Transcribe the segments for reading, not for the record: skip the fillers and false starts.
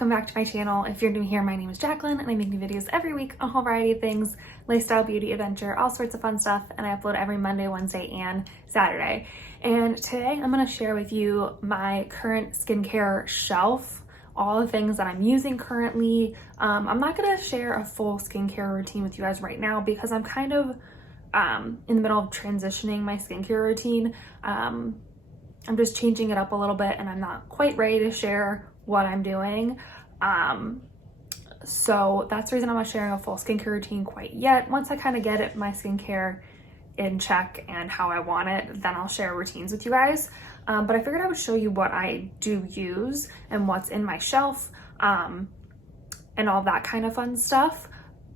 welcome back to my channel. If you're new here, my name is Jacqueline and I make new videos every week on a whole variety of things, lifestyle, beauty, adventure, all sorts of fun stuff, and I upload every Monday, Wednesday, and Saturday. And today I'm going to share with you my current skincare shelf, all the things that I'm using currently. I'm not going to share a full skincare routine with you guys right now because I'm kind of in the middle of transitioning my skincare routine. I'm just changing it up a little bit and I'm not quite ready to share what I'm doing. So that's the reason I'm not sharing a full skincare routine quite yet. Once I kind of get my skincare in check and how I want it, then I'll share routines with you guys. But I figured I would show you what I do use and what's in my shelf, and all that kind of fun stuff.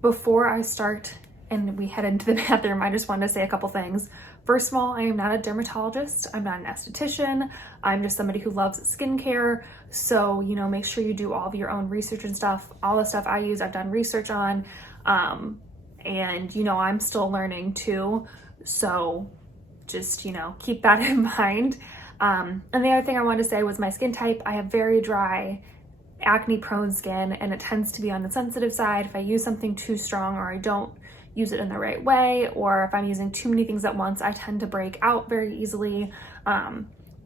Before I start and we head into the bathroom, I just wanted to say a couple things. First of all, I am not a dermatologist. I'm not an esthetician. I'm just somebody who loves skincare. So, you know, make sure you do all of your own research and stuff. All the stuff I use, I've done research on. And, you know, I'm still learning too. So just, you know, keep that in mind. And the other thing I wanted to say was my skin type. I have very dry, acne prone skin, and it tends to be on the sensitive side. If I use something too strong or I don't use it in the right way, or if I'm using too many things at once, I tend to break out very easily.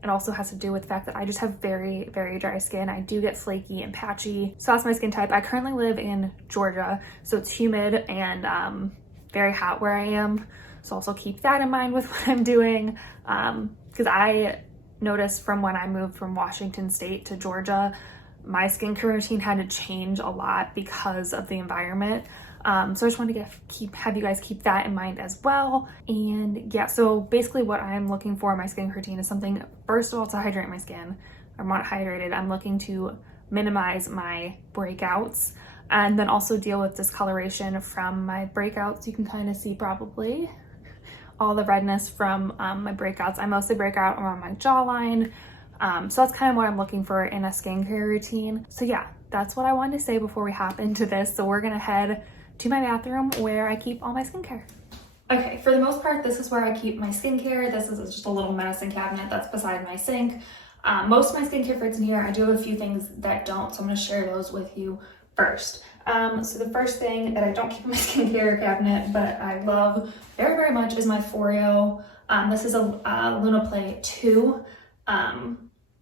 It also has to do with the fact that I just have very, very dry skin. I do get flaky and patchy. So that's my skin type. I currently live in Georgia, so it's humid and very hot where I am. So also keep that in mind with what I'm doing. Because I noticed from when I moved from Washington State to Georgia, my skincare routine had to change a lot because of the environment. So I just wanted to have you guys keep that in mind as well. And yeah, so basically what I'm looking for in my skincare routine is something, first of all, to hydrate my skin. I'm not hydrated. I'm looking to minimize my breakouts and then also deal with discoloration from my breakouts. You can kind of see probably all the redness from my breakouts. I mostly break out around my jawline. So that's kind of what I'm looking for in a skincare routine. So yeah, that's what I wanted to say before we hop into this. So we're gonna head to my bathroom where I keep all my skincare. Okay, for the most part, this is where I keep my skincare. This is just a little medicine cabinet that's beside my sink. Most of my skincare fits in here. I do have a few things that don't, so I'm gonna share those with you first. So the first thing that I don't keep in my skincare cabinet, but I love very, very much is my Foreo. This is a Luna Play 2,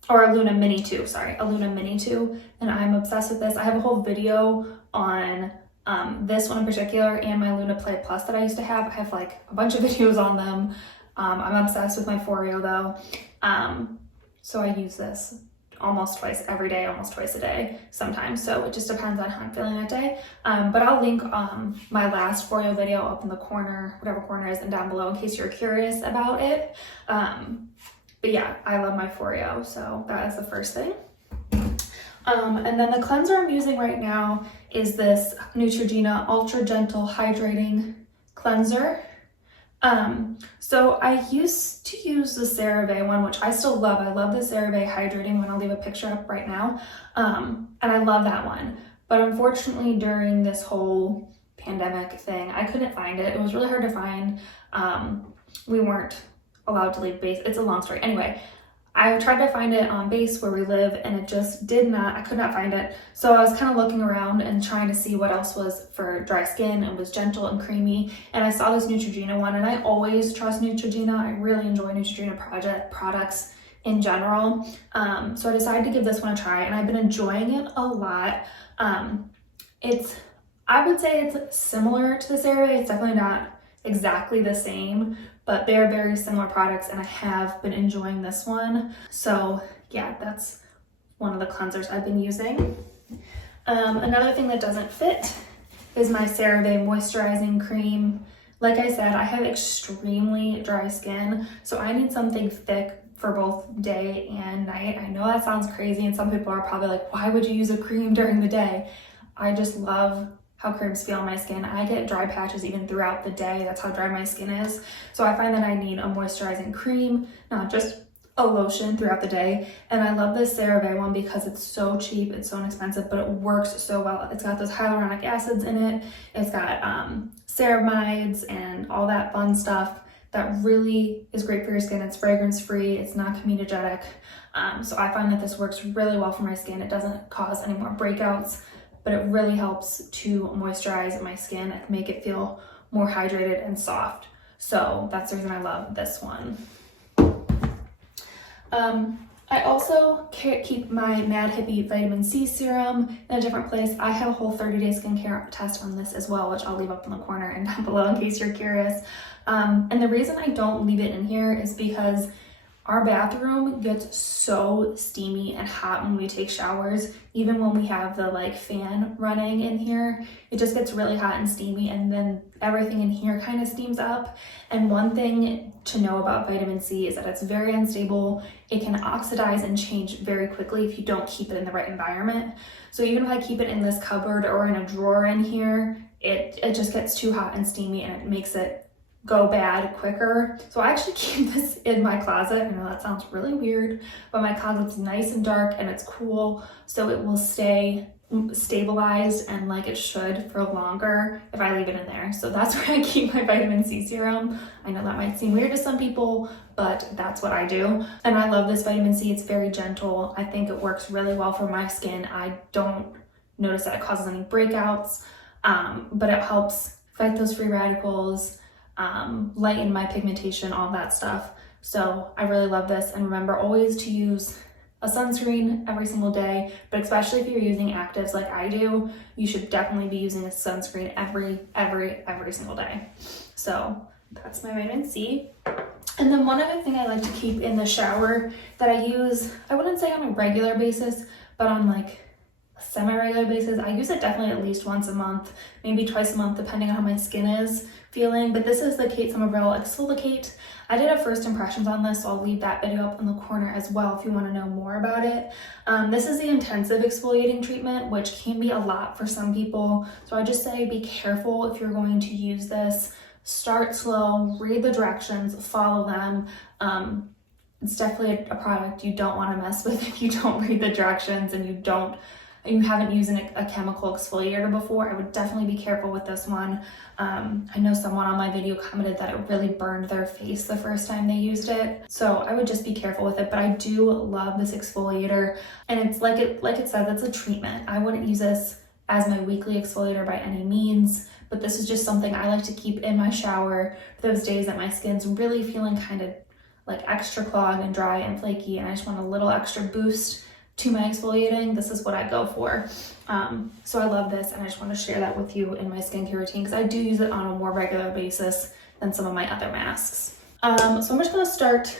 or a Luna Mini 2, sorry, a Luna Mini 2, and I'm obsessed with this. I have a whole video on this one in particular and my Luna Play Plus that I used to have. I have like a bunch of videos on them. I'm obsessed with my Foreo though. So I use this almost twice every day, almost twice a day sometimes. So it just depends on how I'm feeling that day. But I'll link my last Foreo video up in the corner, whatever corner is, and down below in case you're curious about it. But yeah, I love my Foreo, so that is the first thing. And then the cleanser I'm using right now is this Neutrogena Ultra Gentle Hydrating Cleanser. So I used to use the CeraVe one, which I still love. I love the CeraVe Hydrating one. I'll leave a picture up right now. And I love that one. But unfortunately, during this whole pandemic thing, I couldn't find it. It was really hard to find. We weren't allowed to leave base. It's a long story. Anyway, I tried to find it on base where we live and it just I could not find it. So I was kind of looking around and trying to see what else was for dry skin and was gentle and creamy. And I saw this Neutrogena one, and I always trust Neutrogena. I really enjoy Neutrogena products in general. So I decided to give this one a try, and I've been enjoying it a lot. I would say it's similar to the CeraVe. It's definitely not exactly the same, but they're very similar products, and I have been enjoying this one. So yeah, that's one of the cleansers I've been using. Another thing that doesn't fit is my CeraVe moisturizing cream. Like I said, I have extremely dry skin, so I need something thick for both day and night. I know that sounds crazy, and some people are probably like, why would you use a cream during the day? I just love how creams feel on my skin. I get dry patches even throughout the day. That's how dry my skin is. So I find that I need a moisturizing cream, not just a lotion throughout the day. And I love this CeraVe one because it's so cheap, it's so inexpensive, but it works so well. It's got those hyaluronic acids in it. It's got ceramides and all that fun stuff that really is great for your skin. It's fragrance free, it's not comedogenic. So I find that this works really well for my skin. It doesn't cause any more breakouts, but it really helps to moisturize my skin and make it feel more hydrated and soft. So that's the reason I love this one. I also keep my Mad Hippie vitamin C serum in a different place. I have a whole 30-day skincare test on this as well, which I'll leave up in the corner and down below in case you're curious. And the reason I don't leave it in here is because our bathroom gets so steamy and hot when we take showers. Even when we have the like fan running in here, it just gets really hot and steamy, and then everything in here kind of steams up. And one thing to know about vitamin C is that it's very unstable. It can oxidize and change very quickly if you don't keep it in the right environment. So even if I keep it in this cupboard or in a drawer in here, it just gets too hot and steamy, and it makes it go bad quicker. So I actually keep this in my closet. I know that sounds really weird, but my closet's nice and dark and it's cool, so it will stay stabilized and like it should for longer if I leave it in there. So that's where I keep my vitamin C serum. I know that might seem weird to some people, but that's what I do. And I love this vitamin C. It's very gentle. I think it works really well for my skin. I don't notice that it causes any breakouts, but it helps fight those free radicals, lighten my pigmentation, all that stuff. So I really love this. And remember always to use a sunscreen every single day, but especially if you're using actives like I do, you should definitely be using a sunscreen every single day. So that's my vitamin C. And then one other thing I like to keep in the shower that I use, I wouldn't say on a regular basis, but on like a semi-regular basis, I use it definitely at least once a month, maybe twice a month, depending on how my skin is feeling. But this is the Kate Somerville Exfoliate. I did a first impressions on this, so I'll leave that video up in the corner as well if you want to know more about it. This is the intensive exfoliating treatment, which can be a lot for some people. So I just say be careful if you're going to use this. Start slow, read the directions, follow them. It's definitely a product you don't want to mess with if you don't read the directions and you haven't used a chemical exfoliator before. I would definitely be careful with this one. I know someone on my video commented that it really burned their face the first time they used it. So I would just be careful with it, but I do love this exfoliator. And it's like it says, it's a treatment. I wouldn't use this as my weekly exfoliator by any means, but this is just something I like to keep in my shower for those days that my skin's really feeling kind of like extra clogged and dry and flaky, and I just want a little extra boost to my exfoliating. This is what I go for. So I love this, and I just want to share that with you in my skincare routine because I do use it on a more regular basis than some of my other masks. So I'm just going to start,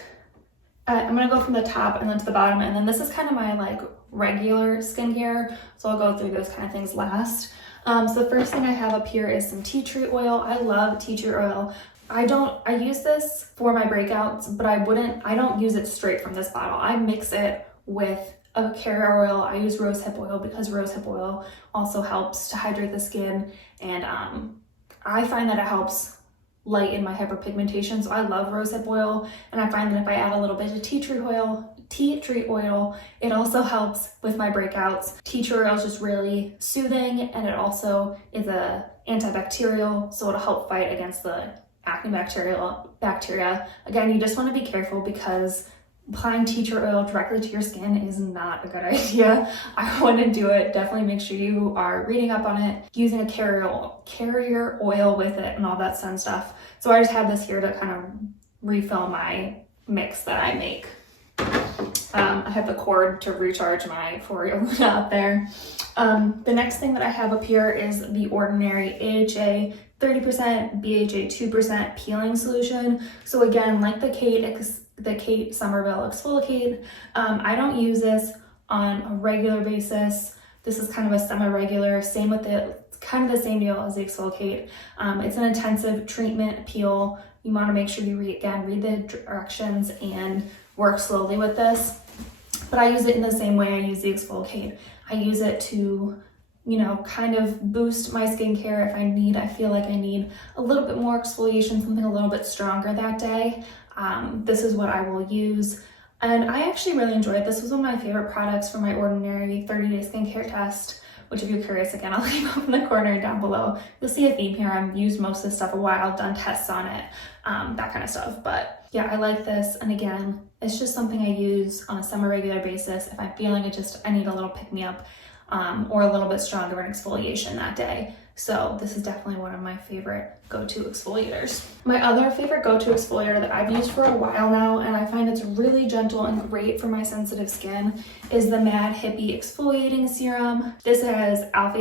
I'm going to go from the top and then to the bottom, and then this is kind of my like regular skincare, so I'll go through those kind of things last. So the first thing I have up here is some tea tree oil. I love tea tree oil. I use this for my breakouts, but I don't use it straight from this bottle. I mix it with a carrier oil. I use rosehip oil because rosehip oil also helps to hydrate the skin, and I find that it helps lighten my hyperpigmentation. So I love rosehip oil, and I find that if I add a little bit of tea tree oil, it also helps with my breakouts. Tea tree oil is just really soothing, and it also is a antibacterial, so it'll help fight against the acne bacteria. Again, you just want to be careful because applying tea tree oil directly to your skin is not a good idea. I wouldn't do it. Definitely make sure you are reading up on it, using a carrier oil with it and all that fun stuff. So I just have this here to kind of refill my mix that I make. I have the cord to recharge my Foreo up there. The next thing that I have up here is the Ordinary AHA 30%, BHA 2% peeling solution. So again, like the Kate Somerville Exfoliate, I don't use this on a regular basis. This is kind of a semi-regular, same with kind of the same deal as the Exfoliate. It's an intensive treatment peel. You want to make sure you read the directions and work slowly with this. But I use it in the same way I use the Exfoliate. I use it to, kind of boost my skincare if I feel like I need a little bit more exfoliation, something a little bit stronger that day. This is what I will use. And I actually really enjoy it. This was one of my favorite products for my Ordinary 30-day skincare test which if you're curious, again, I'll leave up in the corner down below. You'll see a theme here. I've used most of this stuff a while, done tests on it, that kind of stuff. But yeah, I like this. And again, it's just something I use on a semi-regular basis. If I'm feeling it, I need a little pick-me-up or a little bit stronger in exfoliation that day. So this is definitely one of my favorite go-to exfoliators. My other favorite go-to exfoliator that I've used for a while now, and I find it's really gentle and great for my sensitive skin, is the Mad Hippie Exfoliating Serum. This has alpha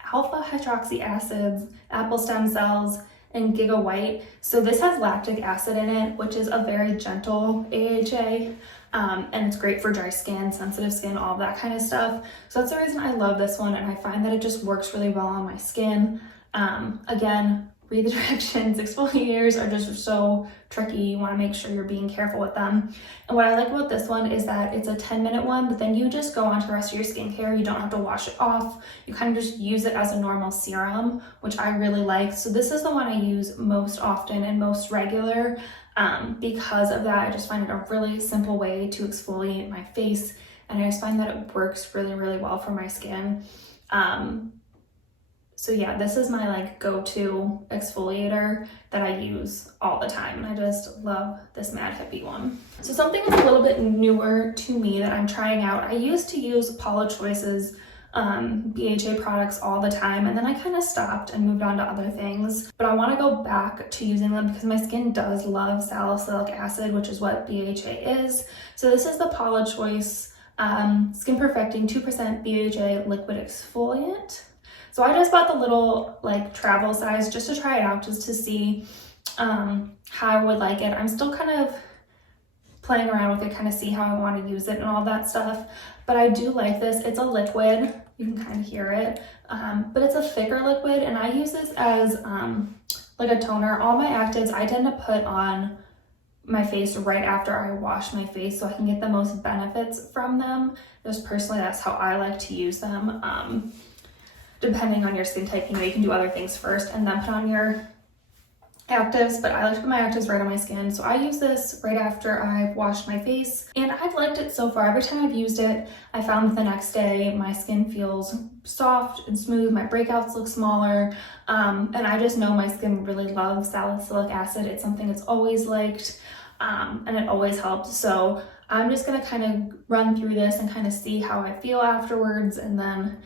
hydroxy acids, apple stem cells, and giga white. So this has lactic acid in it, which is a very gentle AHA. And it's great for dry skin, sensitive skin, all that kind of stuff. So that's the reason I love this one, and I find that it just works really well on my skin. Again, read the directions. Exfoliators are just so tricky. You want to make sure you're being careful with them. And what I like about this one is that it's a 10-minute one, but then you just go on to the rest of your skincare. You don't have to wash it off. You kind of just use it as a normal serum, which I really like. So this is the one I use most often and most regular. Because of that, I just find it a really simple way to exfoliate my face, and I just find that it works really, really well for my skin. So yeah, this is my like go-to exfoliator that I use all the time, and I just love this Mad Hippie one. So something that's a little bit newer to me that I'm trying out, I used to use Paula Choice's BHA products all the time, and then I kind of stopped and moved on to other things, but I want to go back to using them because my skin does love salicylic acid, which is what BHA is. So this is the Paula Choice Skin Perfecting 2% BHA liquid exfoliant. So I just bought the little like travel size just to try it out, just to see how I would like it. I'm still kind of playing around with it, kind of see how I want to use it and all that stuff. But I do like this. It's a liquid. You can kind of hear it. But it's a thicker liquid, and I use this as like a toner. All my actives I tend to put on my face right after I wash my face so I can get the most benefits from them. Just personally, that's how I like to use them. Depending on your skin type, you can do other things first and then put on your actives, but I like to put my actives right on my skin. So I use this right after I've washed my face, and I've liked it so far. Every time I've used it, I found that the next day my skin feels soft and smooth, my breakouts look smaller, and I just know my skin really loves salicylic acid. It's something it's always liked, and it always helps. So I'm just gonna kind of run through this and kind of see how I feel afterwards, and then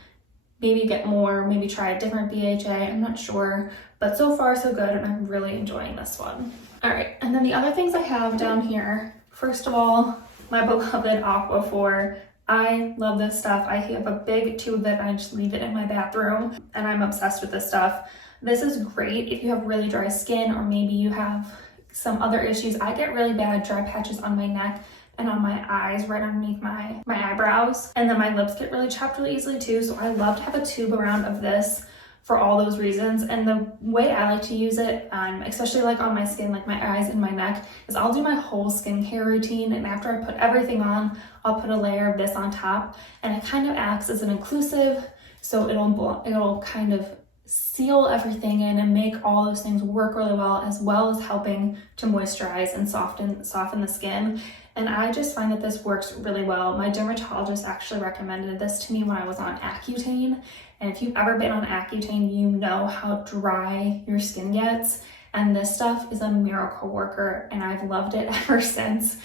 maybe get more, maybe try a different BHA, I'm not sure. But so far so good, and I'm really enjoying this one. All right, and then the other things I have down here, first of all, my beloved Aquaphor. I love this stuff. I have a big tube of it, and I just leave it in my bathroom, and I'm obsessed with this stuff. This is great if you have really dry skin, or maybe you have some other issues. I get really bad dry patches on my neck and on my eyes, right underneath my eyebrows. And then my lips get really chapped really easily too. So I love to have a tube around of this for all those reasons. And the way I like to use it, especially like on my skin, like my eyes and my neck, is I'll do my whole skincare routine. And after I put everything on, I'll put a layer of this on top. And it kind of acts as an inclusive. So it'll kind of seal everything in and make all those things work really well as helping to moisturize and soften the skin. And I just find that this works really well. My dermatologist actually recommended this to me when I was on Accutane. And if you've ever been on Accutane, you know how dry your skin gets. And this stuff is a miracle worker, and I've loved it ever since.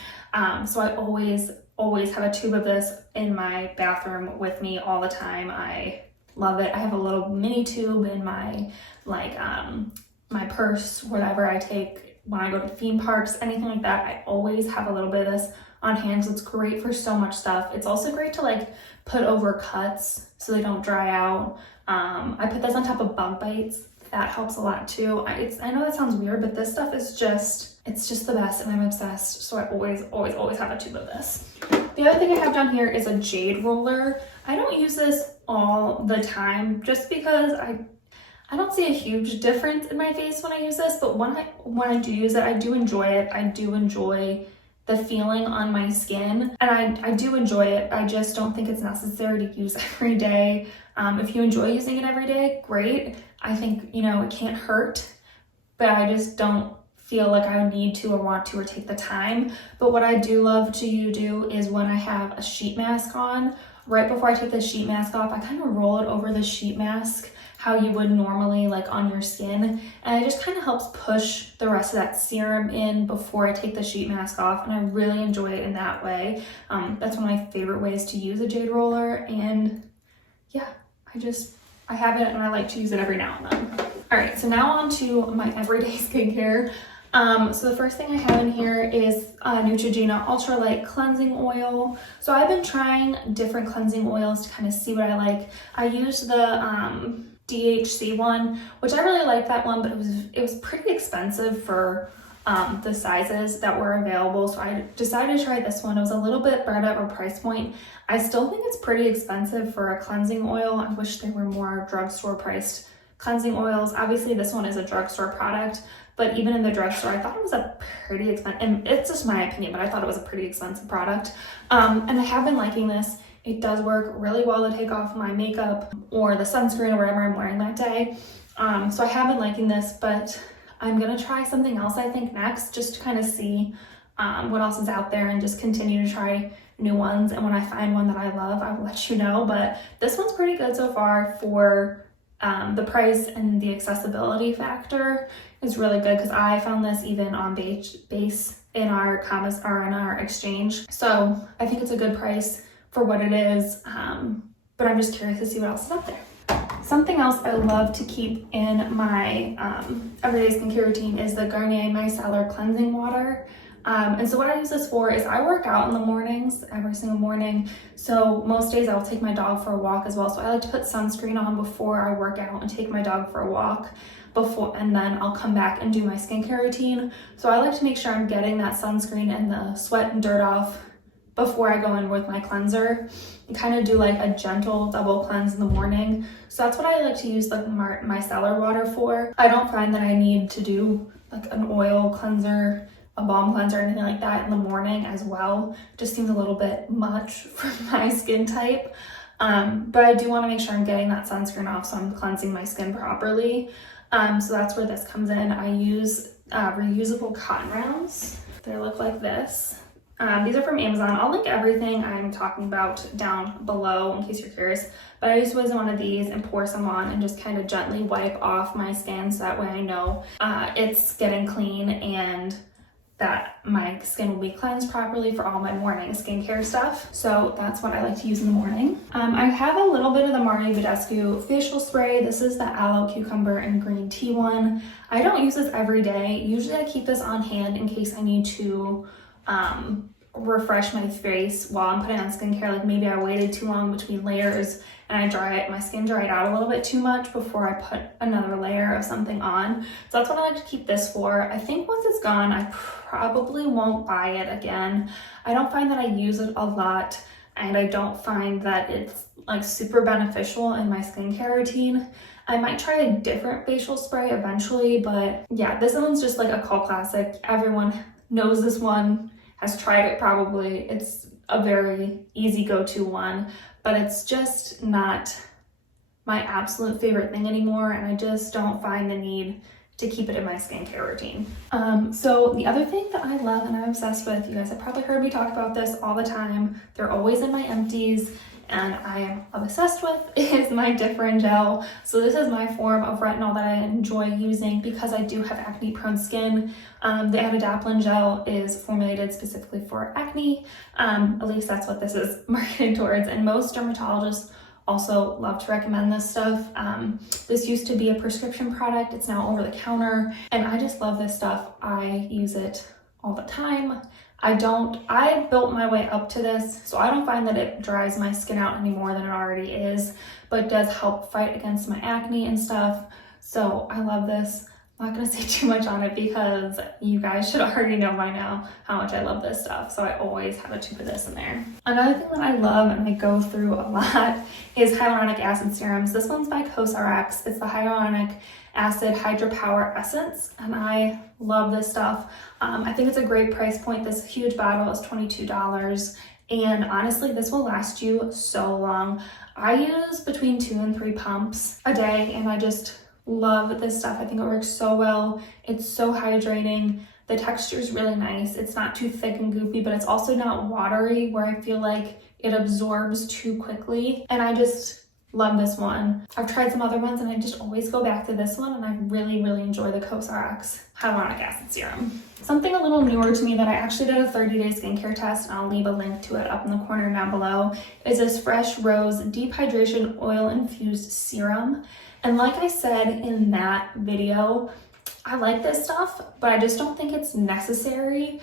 So I always have a tube of this in my bathroom with me all the time. I love it. I have a little mini tube in my my purse, whatever I take when I go to theme parks, anything like that. I always have a little bit of this on hand, so it's great for so much stuff. It's also great to like put over cuts so they don't dry out. I put this on top of bug bites. That helps a lot too. I know that sounds weird, but this stuff is just the best, and I'm obsessed. So I always have a tube of this. The other thing I have down here is a jade roller. I don't use this all the time just because I don't see a huge difference in my face when I use this, but when I do use it, I do enjoy it. I do enjoy the feeling on my skin, and I do enjoy it. I just don't think it's necessary to use every day. If you enjoy using it every day, great. I think, it can't hurt, but I just don't feel like I need to or want to or take the time. But what I do love to do is when I have a sheet mask on, right before I take the sheet mask off, I kind of roll it over the sheet mask how you would normally like on your skin, and it just kind of helps push the rest of that serum in before I take the sheet mask off, and I really enjoy it in that way. That's one of my favorite ways to use a jade roller, and yeah, I have it and I like to use it every now and then. All right, so now on to my everyday skincare. So the first thing I have in here is Neutrogena Ultra Light Cleansing Oil. So I've been trying different cleansing oils to kind of see what I like. I used the DHC one, which I really liked that one, but it was pretty expensive for the sizes that were available. So I decided to try this one. It was a little bit better of a price point. I still think it's pretty expensive for a cleansing oil. I wish they were more drugstore priced cleansing oils. Obviously this one is a drugstore product, but even in the drugstore, I thought it was a pretty expensive, and it's just my opinion, but I thought it was a pretty expensive product. And I have been liking this. It does work really well to take off my makeup or the sunscreen or whatever I'm wearing that day. So I have been liking this, but I'm gonna try something else I think next, just to kind of see what else is out there and just continue to try new ones. And when I find one that I love, I will let you know. But this one's pretty good so far for the price, and the accessibility factor is really good because I found this even on base in our comments or in our exchange. So I think it's a good price for what it is, but I'm just curious to see what else is out there. Something else I love to keep in my everyday skincare routine is the Garnier Micellar Cleansing Water. And so what I use this for is I work out in the mornings, every single morning. So most days I'll take my dog for a walk as well. So I like to put sunscreen on before I work out and take my dog for a walk and then I'll come back and do my skincare routine. So I like to make sure I'm getting that sunscreen and the sweat and dirt off before I go in with my cleanser, and kind of do like a gentle double cleanse in the morning. So that's what I like to use the micellar water for. I don't find that I need to do like an oil cleanser, a balm cleanser, or anything like that in the morning as well. Just seems a little bit much for my skin type. But I do want to make sure I'm getting that sunscreen off so I'm cleansing my skin properly. So that's where this comes in. I use reusable cotton rounds. They look like this. These are from Amazon. I'll link everything I'm talking about down below in case you're curious. But I used to use one of these and pour some on and just kind of gently wipe off my skin so that way I know it's getting clean and that my skin will be cleansed properly for all my morning skincare stuff. So that's what I like to use in the morning. I have a little bit of the Marni Badescu facial spray. This is the aloe, cucumber, and green tea one. I don't use this every day. Usually I keep this on hand in case I need to refresh my face while I'm putting on skincare. Like maybe I waited too long between layers and my skin dried out a little bit too much before I put another layer of something on. So that's what I like to keep this for. I think once it's gone, I probably won't buy it again. I don't find that I use it a lot, and I don't find that it's like super beneficial in my skincare routine. I might try a different facial spray eventually, but yeah, this one's just like a cult classic. Everyone knows this one, has tried it probably. It's a very easy go-to one, but it's just not my absolute favorite thing anymore, and I just don't find the need to keep it in my skincare routine. So the other thing that I love and I'm obsessed with, you guys have probably heard me talk about this all the time, they're always in my empties, and I am obsessed with, is my Differin gel. So this is my form of retinol that I enjoy using because I do have acne prone skin. The Amidaplin gel is formulated specifically for acne. At least that's what this is marketed towards. And most dermatologists also love to recommend this stuff. This used to be a prescription product. It's now over the counter. And I just love this stuff. I use it all the time. I built my way up to this, so I don't find that it dries my skin out any more than it already is, but it does help fight against my acne and stuff. So I love this. I'm not gonna say too much on it because you guys should already know by now how much I love this stuff. So I always have a tube of this in there. Another thing that I love and I go through a lot is hyaluronic acid serums. This one's by CosRx. It's the hyaluronic acid hydropower essence, and I love this stuff. I think it's a great price point. This huge bottle is $22, and honestly this will last you so long. I use between 2 and 3 pumps a day, and I just love this stuff. I think it works so well. It's so hydrating. The texture is really nice. It's not too thick and goopy, but it's also not watery where I feel like it absorbs too quickly. And I just love this one. I've tried some other ones and I just always go back to this one, and I really, really enjoy the COSRX Hyaluronic Acid Serum. Something a little newer to me that I actually did a 30-day skincare test, and I'll leave a link to it up in the corner down below, is this Fresh Rose Deep Hydration Oil Infused Serum. And like I said in that video, I like this stuff, but I just don't think it's necessary.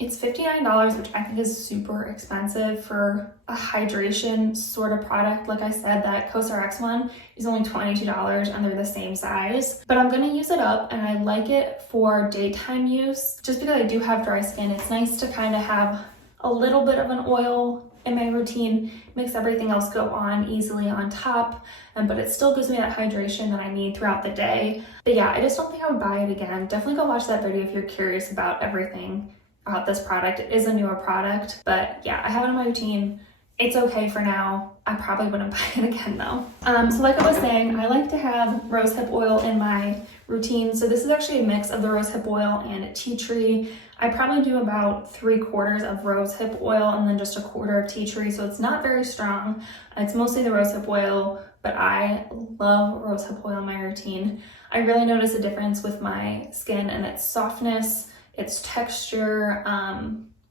It's $59, which I think is super expensive for a hydration sort of product. Like I said, that COSRX one is only $22 and they're the same size. But I'm gonna use it up, and I like it for daytime use. Just because I do have dry skin, it's nice to kind of have a little bit of an oil in my routine, makes everything else go on easily on top, but it still gives me that hydration that I need throughout the day. But yeah, I just don't think I would buy it again. Definitely go watch that video if you're curious about everything about this product. It is a newer product, but yeah, I have it in my routine. It's okay for now. I probably wouldn't buy it again though. So like I was saying, I like to have rosehip oil in my routine. So this is actually a mix of the rosehip oil and tea tree. I probably do about 3/4 of rosehip oil and then just 1/4 of tea tree. So it's not very strong. It's mostly the rosehip oil, but I love rosehip oil in my routine. I really notice a difference with my skin and its softness, its texture,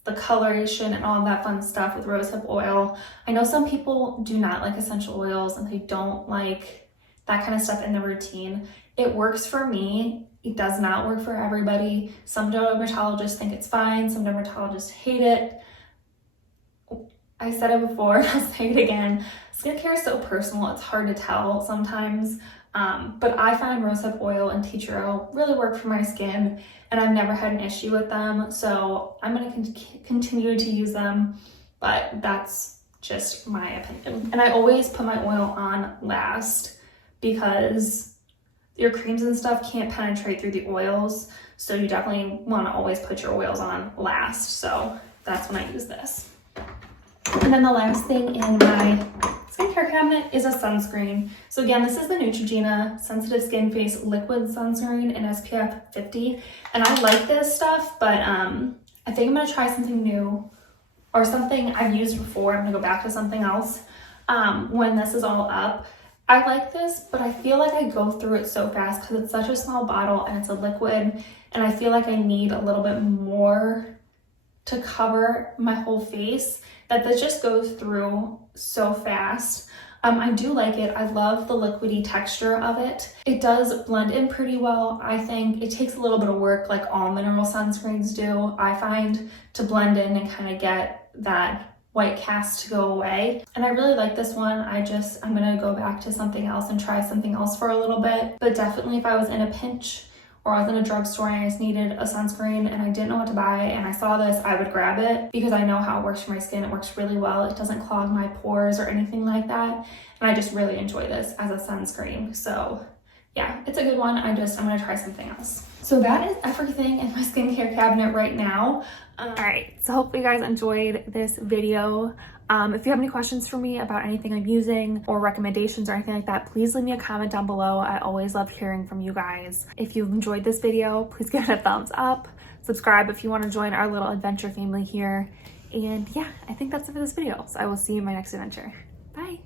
the coloration and all of that fun stuff with rosehip oil. I know some people do not like essential oils and they don't like that kind of stuff in the routine. It works for me. It does not work for everybody. Some dermatologists think it's fine. Some dermatologists hate it. I said it before, I'll say it again. Skincare is so personal, it's hard to tell sometimes. But I find rosehip oil and tea tree oil really work for my skin, and I've never had an issue with them. So I'm gonna continue to use them, but that's just my opinion. And I always put my oil on last because your creams and stuff can't penetrate through the oils. So you definitely wanna always put your oils on last. So that's when I use this. And then the last thing in my skincare cabinet is a sunscreen. So again, this is the Neutrogena Sensitive Skin Face Liquid Sunscreen in SPF 50. And I like this stuff, but I think I'm gonna try something new or something I've used before. I'm gonna go back to something else when this is all up. I like this, but I feel like I go through it so fast because it's such a small bottle and it's a liquid, and I feel like I need a little bit more to cover my whole face, that this just goes through so fast. I do like it. I love the liquidy texture of it. It does blend in pretty well. I think it takes a little bit of work, like all mineral sunscreens do, I find, to blend in and kind of get that white cast to go away. And I really like this one. I'm gonna go back to something else and try something else for a little bit. But definitely if I was in a pinch or I was in a drugstore and I just needed a sunscreen and I didn't know what to buy and I saw this, I would grab it because I know how it works for my skin. It works really well. It doesn't clog my pores or anything like that. And I just really enjoy this as a sunscreen. So yeah, it's a good one. I'm gonna try something else. So that is everything in my skincare cabinet right now. All right, so hopefully you guys enjoyed this video. If you have any questions for me about anything I'm using or recommendations or anything like that, please leave me a comment down below. I always love hearing from you guys. If you've enjoyed this video, please give it a thumbs up. Subscribe if you want to join our little adventure family here. And yeah, I think that's it for this video. So I will see you in my next adventure. Bye.